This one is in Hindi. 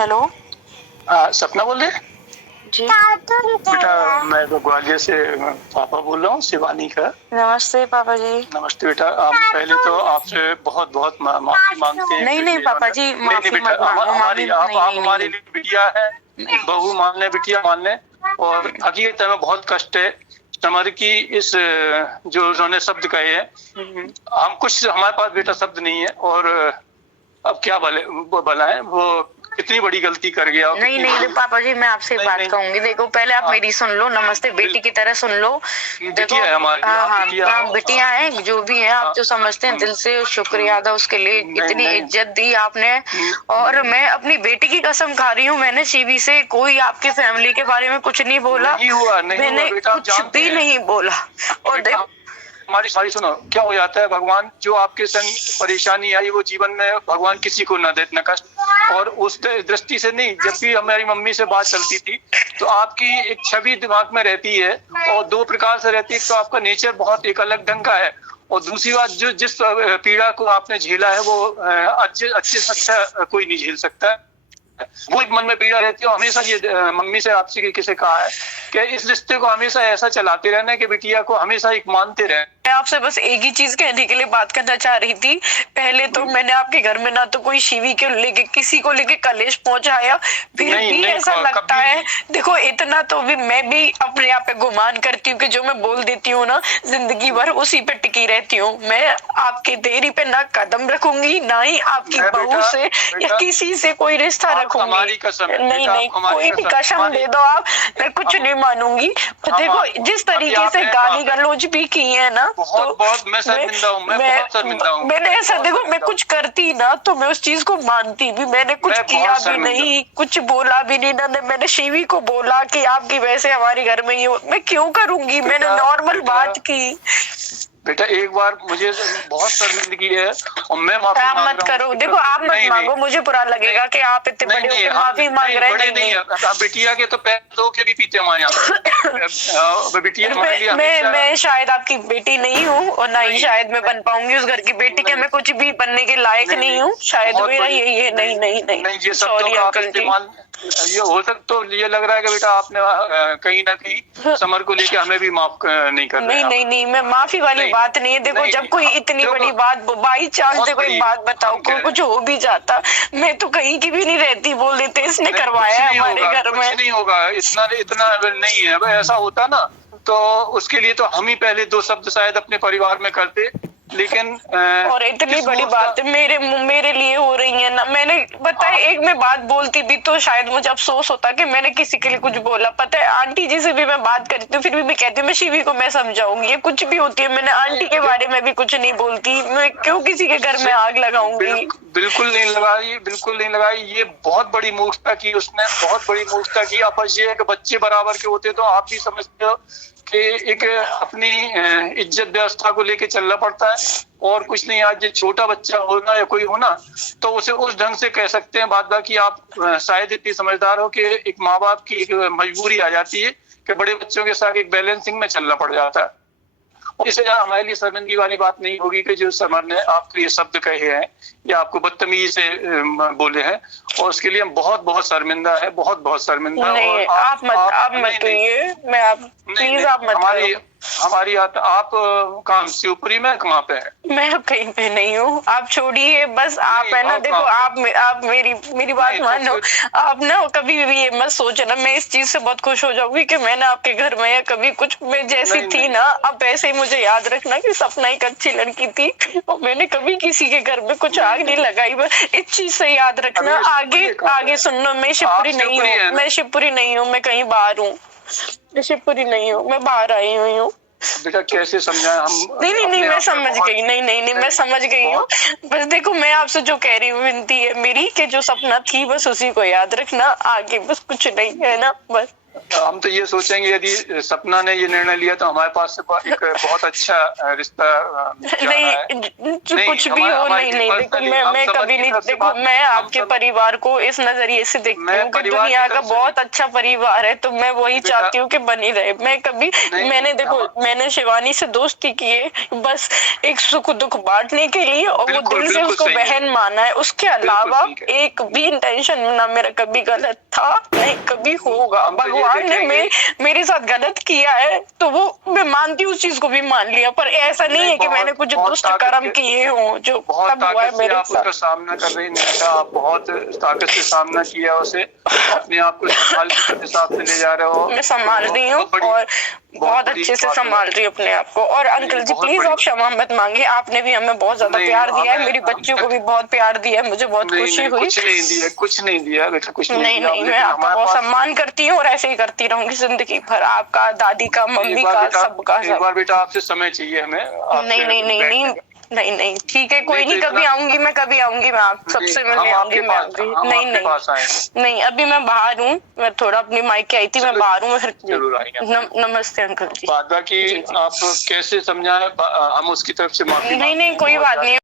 हेलो। सपना बोल रहे हैं? जी। बेटा मैं तो ग्वालियर से पापा बोल रहा हूँ, शिवानी का। नमस्ते पापा जी। नमस्ते बेटा। हम पहले तो आपसे बहुत बहुत माफी मांगते हैं नहीं कि नहीं पापा जी, नहीं माफी बेटा, मत मांगो। माफी हमारी आप नहीं नहीं नहीं हमारे नहीं, लिए बिटिया है, नहीं। बहू मान ले, बिटिया मान ले। और हकीकत में बहुत कष्ट है समर की इस जो उन्होंने शब्द कहे हैं। हम कुछ हमारे पास बेटा शब्द नहीं है। और अब क्या भला है वो, कितनी बड़ी गलती कर गया। नहीं नहीं पापा जी, मैं आपसे नहीं बात नहीं, कहूंगी। देखो पहले आप मेरी सुन लो, नमस्ते बेटी की तरह सुन लो। देखो बिटिया है हमारी, हाँ आप हाँ, बिटिया हो। बिटिया है जो भी है, आप जो समझते हैं दिल से शुक्रिया अदा उसके लिए, नहीं इतनी नहीं, इज्जत दी आपने। और मैं अपनी बेटी की कसम खा रही हूँ, मैंने सीवी से कोई आपकी फैमिली के बारे में कुछ नहीं बोला। नहीं हुआ, नहीं हुआ मैंने बेटा, आप कुछ जानते भी हैं। नहीं बोला। और बेटा देखो हमारी सारी सुनो, क्या हो जाता है, भगवान जो आपके संग परेशानी आई वो जीवन में भगवान किसी को न दे इतना कष्ट। और उस दृष्टि से नहीं, जब भी हमारी मम्मी से बात चलती थी तो आपकी एक छवि दिमाग में रहती है, और दो प्रकार से रहती है। तो आपका नेचर बहुत एक अलग ढंग का है, और दूसरी बात जो जिस पीड़ा को आपने झेला है वो अच्छे से अच्छा कोई नहीं झेल सकता है। वो एक मन में पीड़ा रहती है। और हमेशा ये मम्मी से आपसे किसी कहा है कि इस रिश्ते को हमेशा ऐसा चलाते रहना है कि बिटिया को हमेशा एक मानते रहे। मैं आपसे बस एक ही चीज कहने के लिए बात करना चाह रही थी। पहले तो मैंने आपके घर में ना तो कोई शिवी के लेके किसी को लेके कलेश पहुंचाया, फिर नहीं भी नहीं, ऐसा लगता कभी है। नहीं। देखो इतना तो भी मैं भी अपने आप पे गुमान करती हूँ कि जो मैं बोल देती हूँ ना, जिंदगी भर उसी पे टिकी रहती हूँ। मैं आपकी देरी पे ना कदम रखूंगी, ना ही आपकी मैं बहू बेटा, से या बेटा किसी से कोई रिश्ता आप रखूंगी। हमारी कसम है नहीं बेटा, नहीं, आप हमारी कोई भी कसम, कसम हमारी दे दो आप, मैं कुछ हम नहीं मानूंगी। हम देखो जिस अभी तरीके से आपने गाली गलौज भी की है ना, तो बहुत बहुत मैं मैं शर्मिंदा हूँ, मैं बहुत शर्मिंदा हूँ, मैंने ऐसा, बहुत देखो मैं शर्मिंदा हूँ। कुछ करती ना तो मैं उस चीज को मानती भी, मैंने कुछ मैं किया बहुत भी शर्मिंदा हूँ नहीं, कुछ बोला भी नहीं ना। मैंने शिवी को बोला कि आपकी वजह से हमारे घर में ये मैं क्यों करूंगी, मैंने बेटा। नॉर्मल बेटा बात की। बेटा एक बार मुझे बहुत शर्मिंदगी है, और मैं माफी आप मांग मत रहा हूँ करो, उसकी देखो आप मत नहीं नहीं मांगो, मुझे बुरा नहीं लगेगा कि आप इतने नहीं बड़े नहीं, होकर हम माफी मांग नहीं रहे हैं। बड़े नहीं नहीं नहीं, है, हम बिटिया के तो पैर धो के भी पीते हमारे यहाँ। बिटिया हमारे लिए हमेशा मैं शायद आपकी बेटी नहीं हूँ, और ना ही नहीं शायद मैं बन पाऊंगी उस घर की बेटी के। नहीं मैं कुछ भी बनने के लायक नहीं नहीं नहीं, हूँ, शायद बहुत मेरा बड़ी यही है। नहीं नहीं नहीं नहीं, नहीं, ये शब्दों सॉरी का आप अंकल जी। इस्तेमाल, ये हो सकता तो ये लग रहा है कि बेटा आपने कहीं ना कहीं समर को लेके हमें भी माफ नहीं कर रहे नहीं हैं आप। नहीं नहीं, मैं माफी वाली नहीं बात नहीं है। देखो नहीं जब नहीं, कोई इतनी जो बड़ी बात बाई चांस से बहुत कोई बड़ी बात बताओ, हम कह को रहे हैं, कुछ हो भी जाता, मैं तो कहीं की भी नहीं रहती, बोल देते इसने नहीं करवाया कुछ है नहीं हमारे होगा, घर कुछ में। नहीं होगा, इतना इतना नहीं है। अगर ऐसा होता ना तो उसके लिए तो हम ही पहले दो शब्द शायद अपने परिवार में करते। लेकिन और इतनी किस बड़ी मूर्खता। बात मेरे लिए हो रही है ना। मैंने बताया, आप एक मैं बात बोलती भी तो शायद मुझे अफसोस होता कि मैंने किसी के लिए कुछ बोला। पता है आंटी जी से भी मैं बात करती हूँ, फिर भी मैं कहती हूँ मैं शिवी को मैं समझाऊंगी, ये कुछ भी होती है, मैंने आंटी के बारे में भी कुछ नहीं बोलती। मैं क्यों किसी के घर में आग लगाऊंगी। बिल्कुल नहीं लगाई, बिल्कुल नहीं लगाई। ये बहुत बड़ी मूर्खता की उसने, बहुत बड़ी मूर्खता की। अब ये एक बच्चे बराबर के होते तो आप भी समझते हो कि एक अपनी इज्जत व्यवस्था को लेके चलना पड़ता है, और कुछ नहीं। आज ये छोटा बच्चा होना या कोई होना तो उसे उस ढंग से कह सकते हैं। बात बाकी आप शायद इतनी समझदार हो कि एक माँ बाप की एक मजबूरी आ जाती है कि बड़े बच्चों के साथ एक बैलेंसिंग में चलना पड़ जाता है। इससे ज्यादा हमारे लिए शर्मिंदगी वाली बात नहीं होगी कि जो समर ने आपको ये शब्द कहे हैं या आपको बदतमीजी से बोले हैं, और उसके लिए हम बहुत बहुत शर्मिंदा है, बहुत बहुत शर्मिंदा। और नहीं आप मत नहीं नहीं कहिए, मैं आप नहीं प्लीज नहीं, आप मत करो। हमारी आप कहाँ शिवपुरी में कहाँ पे है? मैं अब कहीं पे नहीं हूँ, आप छोड़िए बस। आप नहीं है ना, और देखो कहाँ पे? आप मेरी मेरी बात नहीं तो मानो। फिर आप ना कभी भी ये मत सोचना, मैं इस चीज से बहुत खुश हो जाऊंगी कि मैं ना आपके घर में या कभी कुछ मैं जैसी नहीं थी नहीं ना, अब ऐसे ही मुझे याद रखना कि सपना एक अच्छी लड़की थी, और मैंने कभी किसी के घर में कुछ नहीं आग नहीं नहीं, लगाई। बस इस चीज से याद रखना। अभी आगे शिवपुरी कहाँ पे आगे है? सुनना, मैं आप शिवपुरी नहीं शिवपुरी हूँ, है ना? मैं शिवपुरी नहीं हूँ, मैं कहीं बाहर हूँ। मैं शिवपुरी नहीं हूँ, मैं बाहर आई हुई हूँ। बेटा कैसे समझाएं हम नहीं नहीं नहीं, अपने मैं आप में समझ बहुत गई। नहीं नहीं नहीं, मैं समझ गई हूँ। बहुत बस देखो मैं आपसे जो कह रही हूँ, विनती है मेरी कि जो सपना थी बस उसी को याद रखना, आगे बस कुछ नहीं है ना, बस। हम तो ये सोचेंगे यदि सपना ने ये निर्णय लिया तो हमारे पास से एक बहुत अच्छा रिश्ता जा रहा है। नहीं, नहीं, कुछ भी हो, नहीं नहीं, देखो मैं कभी नहीं, देखो मैं आपके परिवार को इस नजरिए से देखती हूँ कि दुनिया का बहुत अच्छा परिवार है, तो मैं वही चाहती हूँ कि बनी रहे। मैं कभी, मैंने देखो, मैंने शिवानी से दोस्ती की है बस एक सुख दुख बांटने के लिए, और वो दिल से उसको बहन माना है। उसके अलावा एक भी इंटेंशन ना मेरा कभी गलत था, नहीं कभी होगा। भगवान ने मेरे साथ गलत किया है तो वो मैं मानती हूँ, उस चीज को भी मान लिया, पर ऐसा नहीं है कि मैंने कुछ दुष्ट कर्म किए हों जो तब हुआ है मेरे साथ। सामना कर रही निकिता, आप बहुत ताकत से सामना किया उसे, अपने आप को संभाल के अपने साथ में ले जा रहे हो। मैं संभाल रही हूँ और बहुत अच्छे से संभाल रही हूँ अपने आप को। और अंकल जी प्लीज आप क्षमा मत मांगे, आपने भी हमें बहुत ज्यादा प्यार दिया है, मेरी बच्चियों को भी बहुत प्यार दिया है, मुझे बहुत खुशी हुई। कुछ नहीं दिया बेटा, कुछ नहीं, मैं आपका बहुत सम्मान करती हूँ और ऐसे ही करती रहूंगी जिंदगी भर, आपका, दादी का, मम्मी का, सबका। एक बार बेटा आपसे समय चाहिए हमें। नहीं, ठीक है, कोई नहीं, कभी आऊंगी मैं, कभी आऊंगी मैं, आप सबसे मिलने आऊंगी मैं अभी। नहीं, अभी मैं बाहर हूँ, मैं थोड़ा अपनी मायके आई थी, मैं बाहर हूँ, मैं फिर जरूर आएंगे। नमस्ते अंकल जी। बाकी आप कैसे समझाएं, हम उसकी तरफ से माफी। नहीं, कोई बात नहीं।